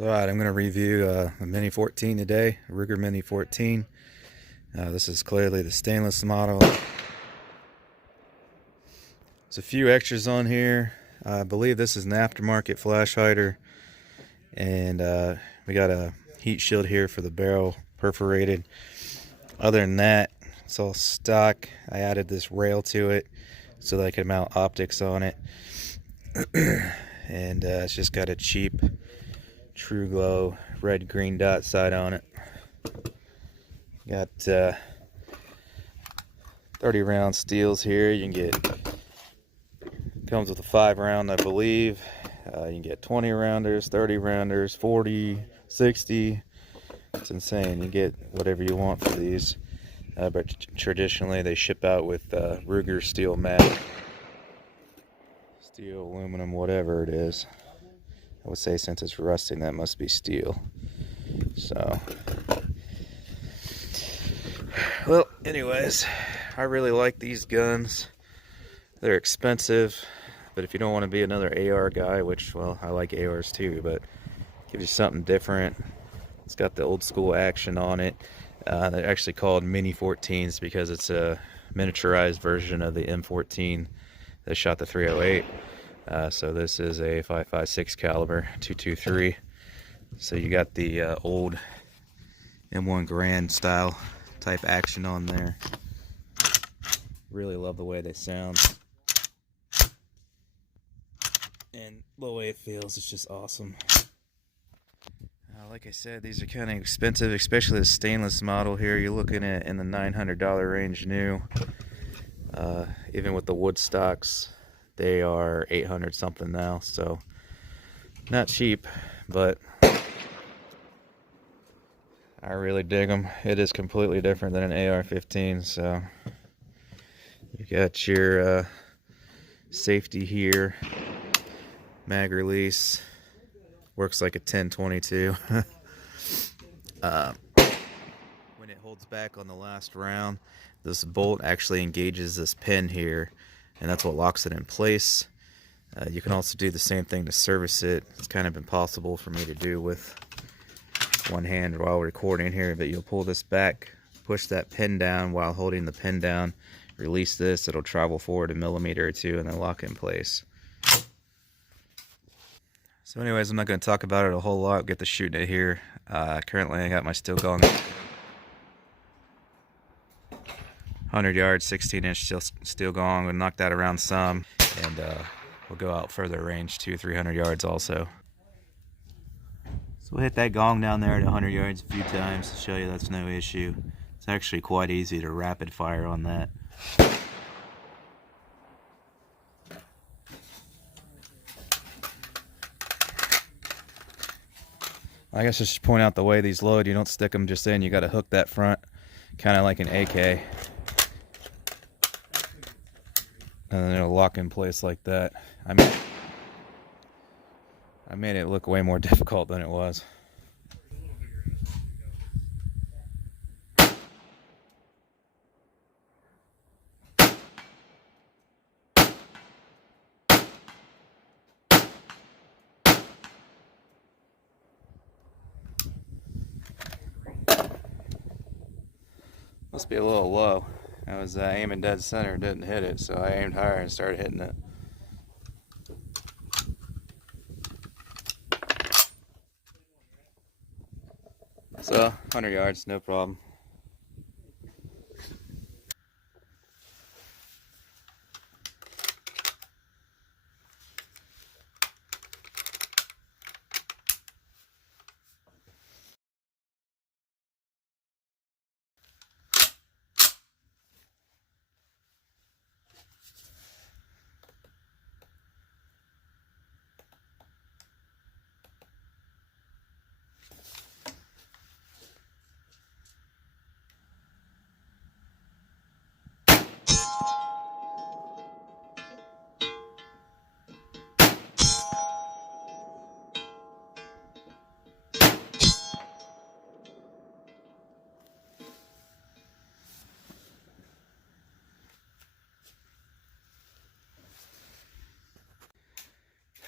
Alright, I'm going to review a Mini-14 today, a Ruger Mini-14. This is clearly the stainless model. There's a few extras on here. I believe this is an aftermarket flash hider. And we got a heat shield here for the barrel, perforated. Other than that, it's all stock. I added this rail to it so that I could mount optics on it. And it's just got a cheap True Glow red-green dot sight on it. Got 30 round steels here. You can get, comes with a 5-round, I believe. You can get 20 rounders, 30 rounders, 40, 60. It's insane. You get whatever you want for these. But traditionally they ship out with Ruger steel mat, steel, aluminum, whatever it is. I would say since it's rusting, that must be steel. So, well, anyways, I really like these guns. They're expensive, but if you don't want to be another AR guy, which, well, I like ARs too, but gives you something different. It's got the old school action on it. They're actually called Mini-14s because it's a miniaturized version of the M14 that shot the 308. So this is a 5.56 caliber 223. So you got the old M1 Garand style type action on there. Really love the way they sound, and the way it feels is just awesome. Like I said, these are kind of expensive, especially the stainless model here. You're looking at in the $900 range new. Even with the wood stocks, they are 800 something now, so not cheap, but I really dig them. It is completely different than an AR-15. So you got your safety here, mag release, works like a 10-22. When it holds back on the last round, this bolt actually engages this pin here, and that's what locks it in place. You can also do the same thing to service it. It's kind of impossible for me to do with one hand while recording here, but you'll pull this back, push that pin down while holding the pin down, release this, it'll travel forward a millimeter or two, and then lock in place. So anyways, I'm not going to talk about it a whole lot. Get to shooting it here. Currently I got my steel gong 100 yards, 16-inch steel gong. We'll knock that around some, and we'll go out further range, 200-300 yards also. So we'll hit that gong down there at 100 yards a few times to show you that's no issue. It's actually quite easy to rapid fire on that. I guess I should point out the way these load. You don't stick them just in, you got to hook that front, kind of like an AK. And then it'll lock in place like that. I made it look way more difficult than it was. Must be a little low. I was aiming dead center, didn't hit it, so I aimed higher and started hitting it. So 100 yards, no problem.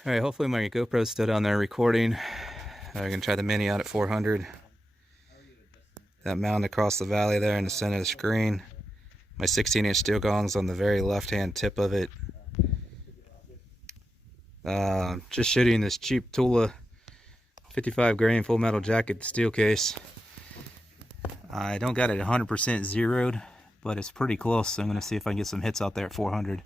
Alright, hopefully my GoPro's still down there recording. I'm going to try the Mini out at 400. That mound across the valley there in the center of the screen. My 16-inch steel gong's on the very left-hand tip of it. Just shooting this cheap Tula 55 grain full metal jacket steel case. I don't got it 100% zeroed, but it's pretty close. So I'm going to see if I can get some hits out there at 400.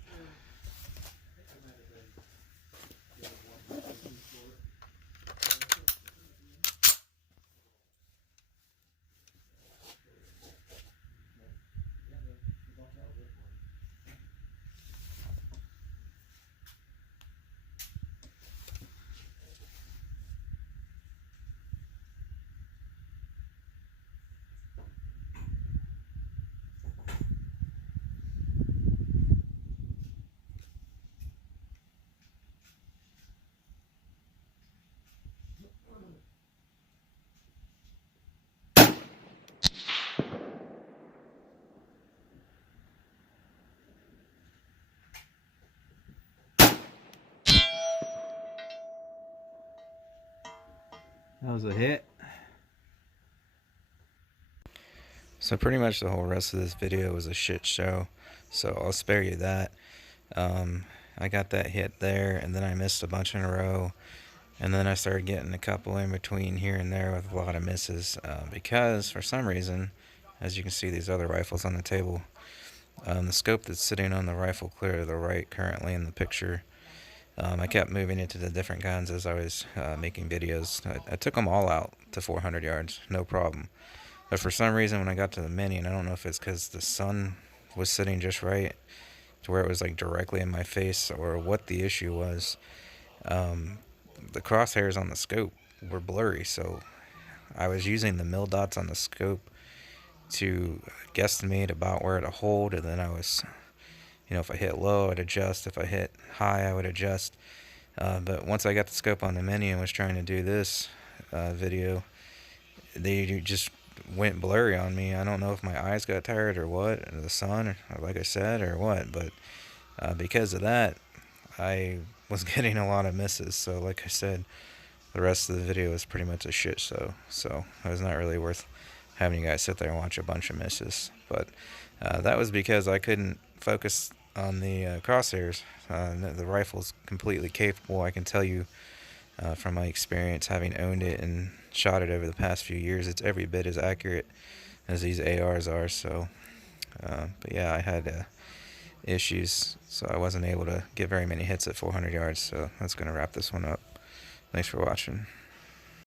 That was a hit. So pretty much the whole rest of this video was a shit show, so I'll spare you that. I got that hit there, and then I missed a bunch in a row, and then I started getting a couple in between here and there with a lot of misses, because for some reason, as you can see these other rifles on the table, the scope that's sitting on the rifle clear to the right currently in the picture, I kept moving it to the different guns as I was making videos. I took them all out to 400 yards, no problem. But for some reason when I got to the Mini, and I don't know if it's because the sun was sitting just right to where it was like directly in my face or what the issue was, the crosshairs on the scope were blurry. So I was using the mil dots on the scope to guesstimate about where to hold, and then I was, if I hit low, I'd adjust. If I hit high, I would adjust. But once I got the scope on the Mini and was trying to do this video, they just went blurry on me. I don't know if my eyes got tired or what, or the sun, or like I said, or what, but because of that, I was getting a lot of misses. So like I said, the rest of the video was pretty much a shit show. So it was not really worth having you guys sit there and watch a bunch of misses. But that was because I couldn't focus on the crosshairs. The rifle's completely capable. I can tell you from my experience, having owned it and shot it over the past few years, it's every bit as accurate as these ARs are. So, but yeah, I had issues, so I wasn't able to get very many hits at 400 yards. So that's going to wrap this one up. Thanks for watching.